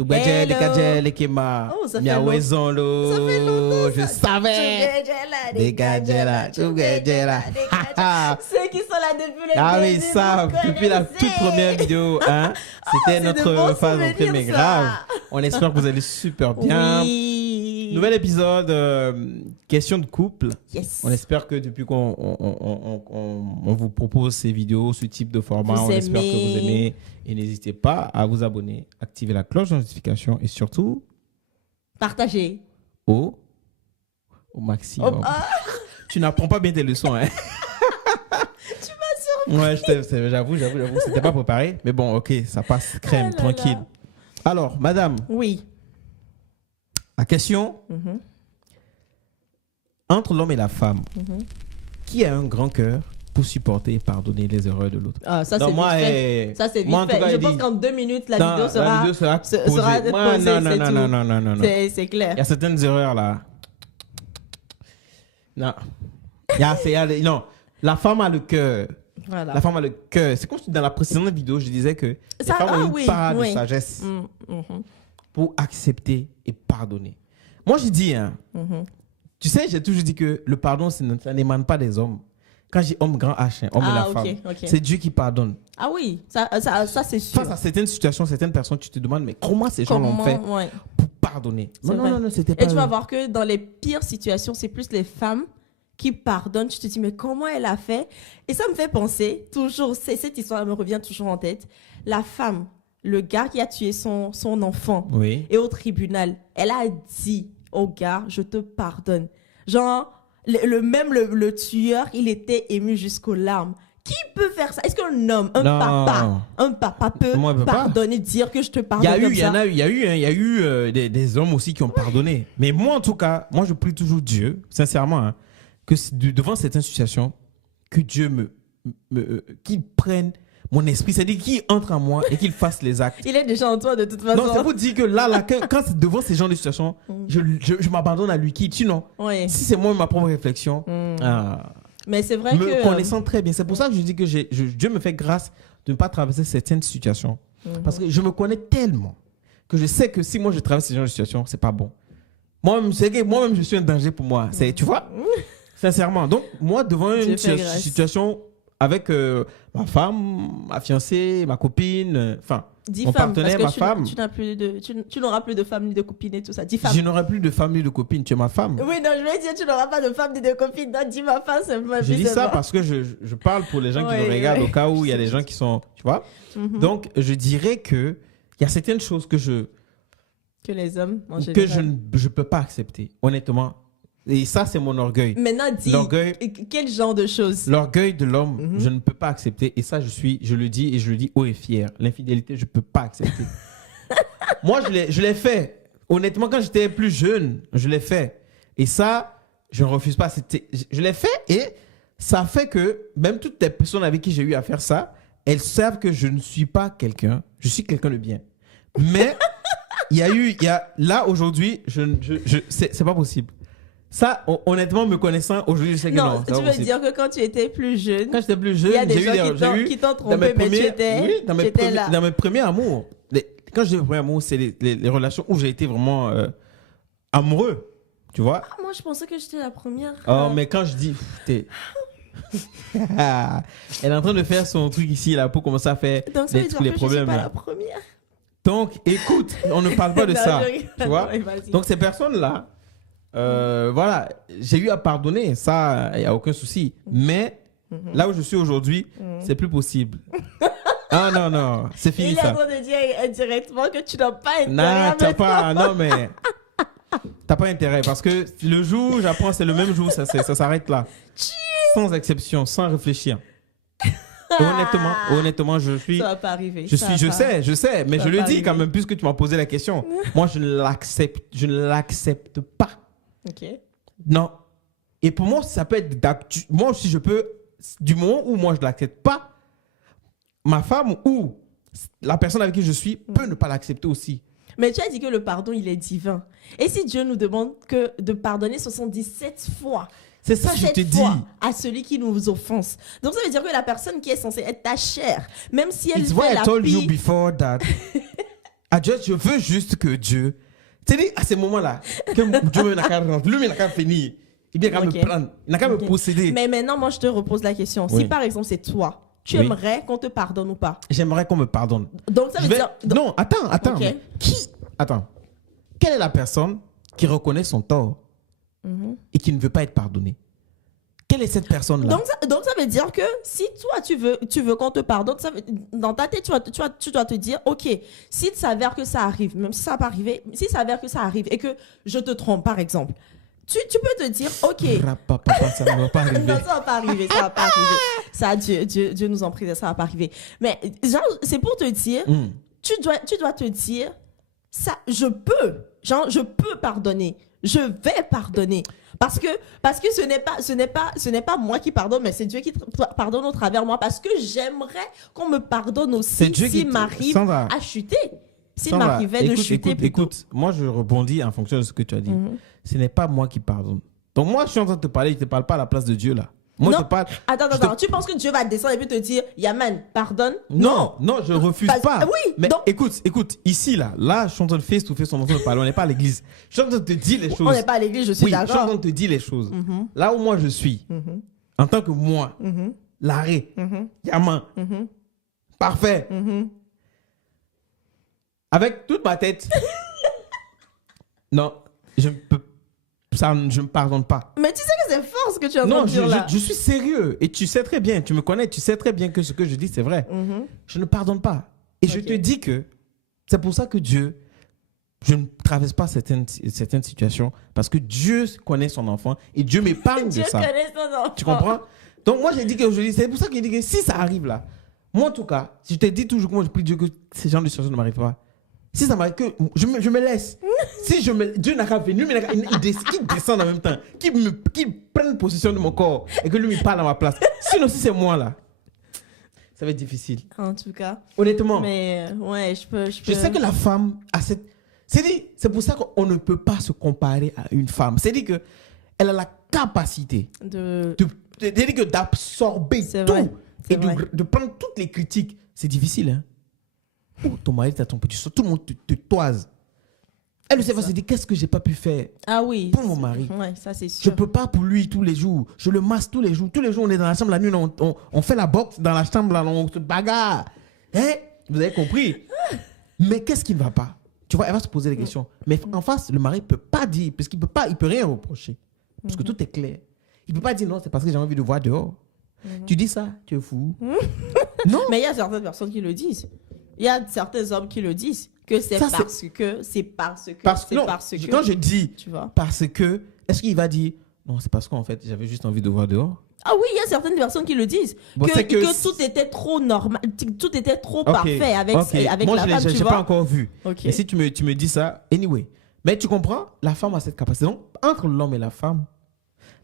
Hello. Oh, ça fait Mia longtemps. Wezonlo. Ça fait longtemps, Je ça. savais. Ceux qui sont là depuis le Ah début. oui, ça, vous depuis la connaissez. toute première vidéo, hein, c'était c'est notre de bons phase d'entrée, souvenirs, mais ça. grave. On espère que vous allez super bien. Oui. Nouvel épisode, question de couple. Yes. On espère que depuis qu'on vous propose ces vidéos, ce type de format, Vous on espère que aimez. vous aimez. Et n'hésitez pas à vous abonner, activer la cloche de notification et surtout Partagez. au maximum. Oh, ah. Tu n'apprends pas bien tes leçons, hein? Tu m'as surpris. Ouais, j'avoue, c'était pas préparé. Mais bon, ok, ça passe crème, Ah là tranquille. là. Alors, madame, Oui. la question, Mhm. entre l'homme et la femme, Mhm. qui a un grand cœur pour supporter et pardonner les erreurs de l'autre? Ah, ça, Non, c'est moi, vite fait. Ça, c'est vite moi, en tout fait. cas, Je il pense dit- qu'en 2 minutes, la Non, vidéo la sera vidéo sera posée. posée. Moi, Non, c'est non. tout. C'est clair. Il y a certaines erreurs là. Non. Non. La femme a le cœur. Voilà. La femme a le cœur. C'est comme si dans la précédente vidéo, je disais que les Ça- femmes ont une oui, part oui. de sagesse Mhm. pour accepter et pardonner. Moi, je dis, hein, Mhm. tu sais, j'ai toujours dit que le pardon, ça n'émane pas des hommes. Quand j'ai homme grand H, hein, homme et la Ah, ok, femme, ok. c'est Dieu qui pardonne. Ah oui, ça c'est sûr. Face à certaines situations, certaines personnes, tu te demandes, mais comment ces gens l'ont fait ouais. pour pardonner? C'est Non, vrai. non, c'était pas Et tu vas eux. voir que dans les pires situations, c'est plus les femmes qui pardonnent. Tu te dis, mais comment elle a fait? Et ça me fait penser, toujours, cette histoire me revient toujours en tête. La femme, le gars qui a tué son enfant, Oui. et au tribunal, elle a dit au gars, je te pardonne. Genre, le tueur, il était ému jusqu'aux larmes. Qui peut faire ça? Est-ce qu'un homme, un papa peut Moi, il peut pas. pardonner, dire que je te Il y pardonne a eu, comme il y en ça? a eu, il y a eu, hein, il y a eu des hommes aussi qui ont pardonné. Mais moi, en tout cas, moi, je prie toujours Dieu, sincèrement, hein, que devant certaines situations, que Dieu qu'il prenne mon esprit, c'est-à-dire qu'il entre en moi et qu'il fasse les actes. Il est déjà en toi de toute façon. Non, c'est pour dire que là quand c'est devant ces genres de situations, je m'abandonne à lui. Sinon, Oui. si c'est moi ma propre réflexion, Mais c'est vrai me que... connaissant très bien, c'est pour ça que je dis que Dieu me fait grâce de ne pas traverser certaines situations. Parce que je me connais tellement que je sais que si moi je traverse ces genres de situations, c'est pas bon. Moi-même, je suis un danger pour moi. Tu vois? Sincèrement. Donc, moi, devant Dieu une fait grâce. situation avec ma femme, ma fiancée, ma copine, enfin, Dis mon femme, partenaire, ma parce que femme, tu n'auras plus de femme ni de copine et tout ça. Dis femme. je n'aurai plus de femme ni de copine. Tu es ma femme. Oui, non, je vais dire, tu n'auras pas de femme ni de copine. Non, dis ma femme, c'est pas Je dis ça parce que je parle pour les gens qui Ouais, nous regardent ouais. au cas où il y a des gens qui sont, tu vois. Donc, je dirais que il y a certaines choses que Que les hommes, en que général. je peux pas accepter, honnêtement. Et ça, c'est mon orgueil. Maintenant, dis, L'orgueil. quel genre de choses? L'orgueil de l'homme, je ne peux pas accepter. Et ça, je le dis et je le dis haut et fier. L'infidélité, je ne peux pas accepter. Moi, je l'ai fait. Honnêtement, quand j'étais plus jeune, je l'ai fait. Et ça, je ne refuse pas. Je l'ai fait et ça fait que même toutes les personnes avec qui j'ai eu à faire ça, elles savent que je ne suis pas quelqu'un. Je suis quelqu'un de bien. Mais là, aujourd'hui, c'est pas possible. Ça, honnêtement, me connaissant, aujourd'hui, je sais que non. Non, c'est pas tu veux possible. dire que quand tu étais plus jeune, Quand j'étais plus jeune, il y a des j'ai gens eu qui t'ont dans mes trompé, mais tu premiers- étais, oui, dans mes tu étais premiers- là. dans mes premiers amours. Quand je dis mes premiers amours, c'est les relations où j'ai été vraiment amoureux. Tu vois? Ah, moi, je pensais que j'étais la première. Oh, mais quand je dis, t'es. Elle est en train de faire son truc ici, là, pour commencer à faire Donc, ça veut dire tous les que je suis problèmes. pas là. la première. Donc, écoute, on ne parle pas de Non, ça. je rigole. Tu vois? Ouais, vas-y. Donc, ces personnes-là, voilà, j'ai eu à pardonner, ça, il n'y a aucun souci. Mais là où je suis aujourd'hui, c'est plus possible. Ah non, non, c'est fini Il est en ça. train de dire indirectement que tu n'as pas intérêt Non, à t'as mettre- pas, non, mais t'as pas intérêt parce que le jour où j'apprends, c'est le même jour, ça s'arrête là. Sans exception, sans réfléchir. Honnêtement, je suis. Ça va pas arriver. Je ça suis, va pas. je sais, mais Ça je va le pas dis quand arriver. même, puisque tu m'as posé la question. Moi, je ne l'accepte pas. Ok. Non. Et pour moi, ça peut être moi aussi, je peux, du moment où moi je ne l'accepte pas, ma femme ou la personne avec qui je suis peut ne pas l'accepter aussi. Mais tu as dit que le pardon, il est divin. Et si Dieu nous demande que de pardonner 77 fois, C'est ça que je 7 te dis. fois à celui qui nous offense. Donc ça veut dire que la personne qui est censée être ta chair, même si elle It's fait why I la told you pire... before that à Dieu, je veux juste que Dieu... C'est-à-dire, à ces moments-là, que Dieu n'a qu'à rentrer, lui, il n'a qu'à finir. Il n'a qu'à me prendre, il n'a qu'à me posséder. Mais maintenant, moi, je te repose la question. Oui. Si, par exemple, c'est toi, tu Oui. aimerais qu'on te pardonne ou pas? J'aimerais qu'on me pardonne. Donc, ça veut dire... Non, attends. Ok. Mais Attends. Quelle est la personne qui reconnaît son tort et qui ne veut pas être pardonnée? Quelle est cette personne-là? Donc, ça veut dire que si toi, tu veux qu'on te pardonne, dans ta tête, tu dois te dire, OK, s'il s'avère que ça arrive, même si ça n'a pas arrivé, s'il s'avère que ça arrive et que je te trompe, par exemple, tu peux te dire, OK. Ça ne va pas arriver. Non, ça va pas arriver, ça va pas arriver. Ça, Dieu nous en prie, ça va pas arriver. Mais genre, c'est pour te dire, tu dois te dire, ça, je peux pardonner. Je vais pardonner. Parce que ce n'est pas moi qui pardonne, mais c'est Dieu qui pardonne au travers de moi. Parce que j'aimerais qu'on me pardonne aussi s'il m'arrive à chuter. S'il m'arrivait de chuter plutôt. Écoute, moi je rebondis en fonction de ce que tu as dit. Ce n'est pas moi qui pardonne. Donc moi je suis en train de te parler, je ne te parle pas à la place de Dieu là. Moi, non, attends. Tu penses que Dieu va descendre et puis te dire, Yaman, pardonne? Non, je refuse pas. Oui, mais donc, écoute, ici, là, je suis en train de face to face, on est en train de parler, on n'est pas à l'église. Je suis en train de te dire les choses. On n'est pas à l'église, je suis d'accord. Je suis en train de te dire les choses. Là où moi je suis, en tant que moi, l'arrêt, Yaman, parfait, avec toute ma tête, non, je ne me pardonne pas. Mais tu sais que c'est fort ce que tu es en train de dire là. Je suis sérieux. Et tu sais très bien, tu me connais, tu sais très bien que ce que je dis, c'est vrai. Je ne pardonne pas. Et je te dis que c'est pour ça que Dieu, je ne traverse pas certaines situations, parce que Dieu connaît son enfant et Dieu m'épargne de ça. Dieu connaît son enfant. Tu comprends? Donc moi, j'ai dit qu'aujourd'hui, c'est pour ça qu'il dit que si ça arrive là, moi en tout cas, je te dis toujours que moi je prie Dieu que ces genres de situations ne m'arrivent pas. Si ça m'arrive, que je me laisse. Si Dieu n'a qu'à venir, qu'il descende en même temps, qu'il prenne possession de mon corps et que lui me parle à ma place. Sinon, si c'est moi là, ça va être difficile. En tout cas. Honnêtement. Mais ouais, je peux. Je sais que la femme a cette. C'est pour ça qu'on ne peut pas se comparer à une femme. C'est-à-dire qu'elle a la capacité d'absorber tout et de prendre toutes les critiques. C'est difficile, hein? Oh, ton mari t'a trompé, tout le monde te toise. Elle ne sait pas se dire qu'est-ce que j'ai pas pu faire pour mon mari. Ouais, ça c'est sûr. Je peux pas pour lui tous les jours. Je le masse tous les jours. Tous les jours, on est dans la chambre la nuit, on fait la boxe dans la chambre, là, on se bagarre. Hein? Vous avez compris? Mais qu'est-ce qui ne va pas? Tu vois, elle va se poser des questions. Mais en face, le mari ne peut pas dire, parce qu'il peut pas, il peut rien reprocher. Parce que tout est clair. Il ne peut pas dire non, c'est parce que j'ai envie de voir dehors. Tu dis ça, tu es fou. Non. Mais il y a certaines personnes qui le disent. Il y a certains hommes qui le disent, que c'est parce que. Quand je dis tu vois. parce que, est-ce qu'il va dire non, c'est parce qu'en fait, j'avais juste envie de voir dehors? Ah oui, il y a certaines personnes qui le disent. Bon, que tout était trop normal, tout était trop parfait avec moi, la femme, tu vois. Moi, je n'ai pas encore vu. Okay. Mais si tu me dis ça, anyway. Mais tu comprends, la femme a cette capacité. Donc, entre l'homme et la femme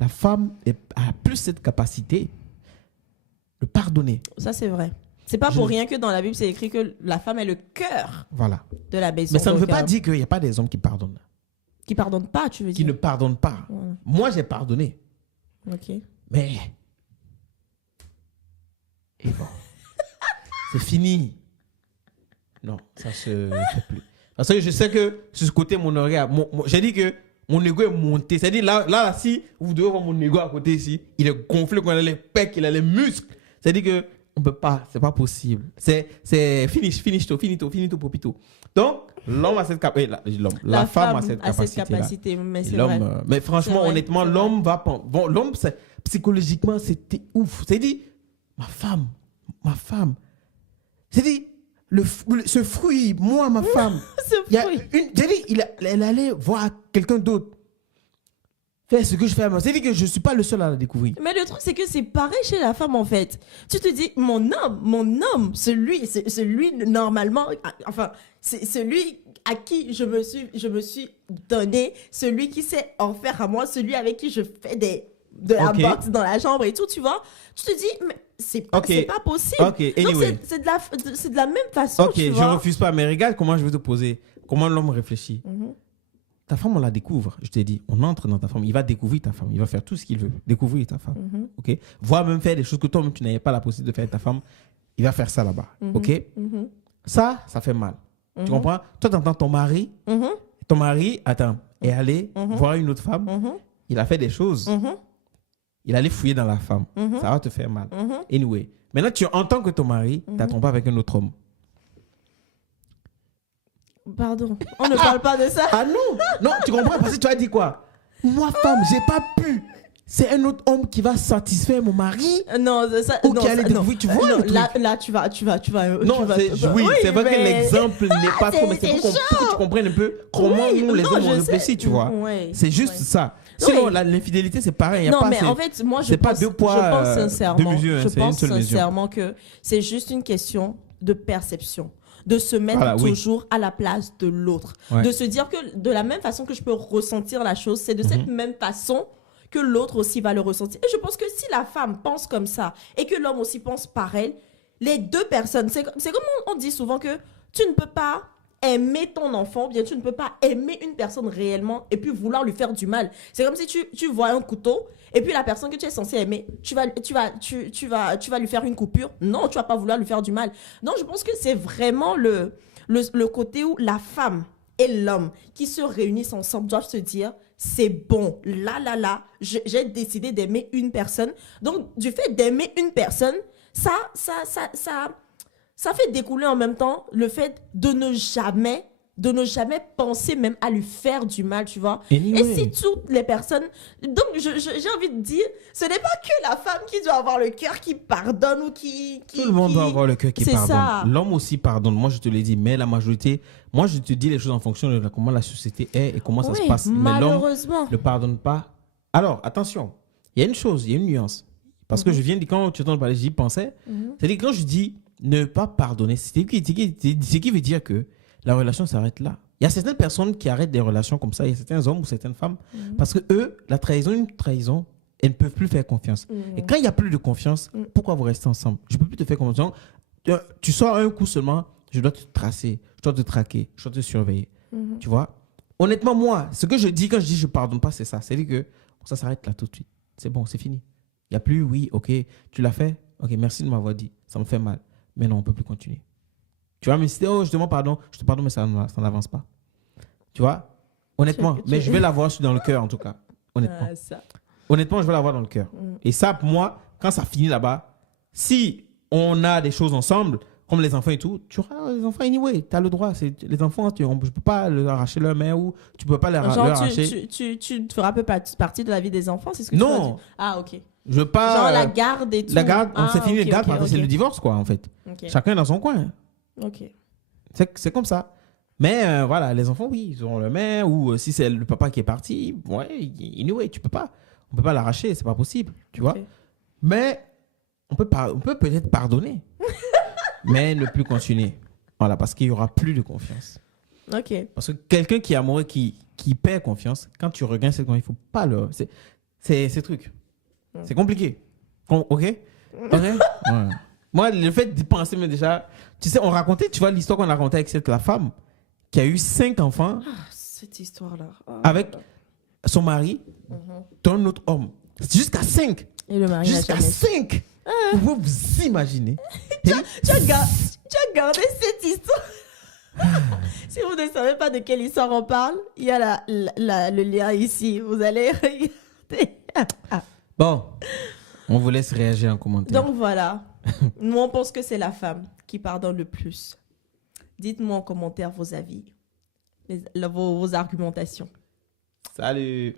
a plus cette capacité de pardonner. Ça, c'est vrai. C'est pas pour rien que dans la Bible, c'est écrit que la femme est le cœur de la maison. Mais ça ne veut pas dire qu'il n'y a pas des hommes qui pardonnent. Qui pardonnent pas, tu veux dire? Qui ne pardonnent pas. Ouais. Moi, j'ai pardonné. Ok. Mais... Et bon. C'est fini. Non, ça se fait plus. Parce que je sais que sur ce côté, mon oreille... j'ai dit que mon ego est monté. C'est-à-dire, là, si vous devez voir mon ego à côté ici, il est gonflé, quand il a les pecs, il a les muscles. C'est-à-dire que on peut pas, c'est pas possible. C'est fini tout, popito. Donc, l'homme a cette capacité. La femme a cette capacité. Mais c'est vrai. Mais franchement, honnêtement, l'homme va pas. Bon, l'homme, psychologiquement, c'était ouf. C'est-à-dire, ma femme. C'est-à-dire, ce fruit, moi, ma femme. Elle allait voir quelqu'un d'autre. Faire ce que je fais à moi. C'est-à-dire que je ne suis pas le seul à la découvrir. Mais le truc, c'est que c'est pareil chez la femme, en fait. Tu te dis, mon homme, celui normalement, enfin, c'est celui à qui je me suis donné, celui qui sait en faire à moi, celui avec qui je fais de la boxe dans la chambre et tout, tu vois. Tu te dis, mais c'est pas possible. Anyway. Donc, c'est de la même façon, tu vois. Je ne refuse pas, mais regarde comment je vais te poser. Comment l'homme réfléchit. Ta femme, on la découvre. Je t'ai dit, on entre dans ta femme. Il va découvrir ta femme. Il va faire tout ce qu'il veut. Découvrir ta femme. OK? Voire même faire des choses que toi-même, tu n'avais pas la possibilité de faire avec ta femme. Il va faire ça là-bas. OK? Ça fait mal. Tu comprends? Toi, t'entends ton mari. Ton mari, attends, est allé voir une autre femme. Il a fait des choses. Il allait fouiller dans la femme. Ça va te faire mal. Anyway. Maintenant, tu entends que ton mari t'a trompé avec un autre homme. Pardon, on ne parle pas de ça. Ah non! Non, tu comprends? Parce que tu as dit quoi? Moi, femme, j'ai pas pu. C'est un autre homme qui va satisfaire mon mari. Non, ça, Ou non, qui allait ça, non. tu vois Non, le truc. là, tu vas. Non, oui, c'est vrai que l'exemple n'est pas trop, mais c'est c'est pour que tu comprennes un peu comment Oui, nous, les non, hommes, on je sais. réfléchit, tu vois. Ouais, C'est juste ouais. ça. Sinon, Oui. l'infidélité, c'est pareil. Non, mais en fait, moi, je c'est pas pense, deux poids, je pense sincèrement, deux mesures, hein, je c'est une pense seule mesure. sincèrement que c'est juste une question de perception, de se mettre Voilà, oui. toujours à la place de l'autre, Ouais. de se dire que de la même façon que je peux ressentir la chose, c'est de cette même façon que l'autre aussi va le ressentir. Et je pense que si la femme pense comme ça et que l'homme aussi pense pareil, les deux personnes, c'est comme on dit souvent que tu ne peux pas aimer ton enfant, bien tu ne peux pas aimer une personne réellement et puis vouloir lui faire du mal. C'est comme si tu vois un couteau et puis la personne que tu es censé aimer, tu vas lui faire une coupure. Non, tu vas pas vouloir lui faire du mal. Donc je pense que c'est vraiment le côté où la femme et l'homme qui se réunissent ensemble doivent se dire c'est bon, là, j'ai décidé d'aimer une personne. Donc, du fait d'aimer une personne, ça fait découler en même temps le fait de ne jamais penser même à lui faire du mal, tu vois. Anyway. Et si toutes les personnes... Donc, j'ai envie de dire, ce n'est pas que la femme qui doit avoir le cœur qui pardonne ou qui Tout le monde doit avoir le cœur qui C'est pardonne. ça. L'homme aussi pardonne. Moi, je te l'ai dit. Mais la majorité, moi, je te dis les choses en fonction de comment la société est et comment ça se Oui, passe. Mais l'homme malheureusement. ne pardonne pas. Alors, attention. Il y a une chose, il y a une nuance. Parce que je viens de quand tu entends parler, j'y pensais. C'est-à-dire quand je dis ne pas pardonner, c'est ce qui veut dire que la relation s'arrête là. Il y a certaines personnes qui arrêtent des relations comme ça. Il y a certains hommes ou certaines femmes. Parce que eux, une trahison, elles ne peuvent plus faire confiance. Et quand il n'y a plus de confiance, pourquoi vous restez ensemble? Je ne peux plus te faire confiance. Tu sors un coup seulement, je dois te tracer, je dois te traquer, je dois te surveiller. Tu vois? Honnêtement, moi, ce que je dis quand je dis je ne pardonne pas, c'est ça. C'est-à-dire que ça s'arrête là tout de suite. C'est bon, c'est fini. Il n'y a plus, oui, ok, tu l'as fait? Ok, merci de m'avoir dit. Ça me fait mal. Mais non, on ne peut plus continuer. Tu vois, mais si oh, je demande pardon, je te pardonne, mais ça n'avance pas. Tu vois? Honnêtement, mais je vais l'avoir dans le cœur en tout cas. Honnêtement. Ah, ça. Honnêtement, je vais l'avoir dans le cœur. Et ça, pour moi, quand ça finit là-bas, si on a des choses ensemble, comme les enfants et tout, tu auras les enfants anyway. Tu as le droit. Les enfants, je ne peux pas leur arracher leur main ou tu ne peux pas leur arracher. Tu ne feras pas partie de la vie des enfants, c'est ce que tu veux dire? Ah, ok. Je veux pas. Genre la garde et tout. La garde, on s'est fini ok, la garde ok, parce que c'est ok. le divorce, quoi, en fait. Ok. Chacun dans son coin. Ok. C'est comme ça. Mais voilà, les enfants, oui, ils auront leur main. Ou si c'est le papa qui est parti, ouais, anyway, tu peux pas. On peut pas l'arracher, c'est pas possible, tu vois. Mais on peut peut-être pardonner, mais ne plus continuer. Voilà, parce qu'il y aura plus de confiance. Ok. Parce que quelqu'un qui est amoureux, qui perd confiance, quand tu regagnes cette confiance, il faut pas le. C'est truc. C'est compliqué. Ok? Ok? Ouais. Moi, le fait d'y penser, mais déjà, tu sais, on racontait, tu vois, l'histoire qu'on a racontée avec la femme qui a eu 5 enfants Cette histoire-là. Oh. avec son mari d'un autre homme. Jusqu'à 5. Et le mari n'a Jusqu'à jamais... 5. Vous pouvez vous imaginer. Tu as gardé cette histoire. Si vous ne savez pas de quelle histoire on parle, il y a le lien ici. Vous allez regarder. Bon, on vous laisse réagir en commentaire. Donc voilà. Nous, on pense que c'est la femme qui pardonne le plus. Dites-moi en commentaire vos avis, vos argumentations. Salut.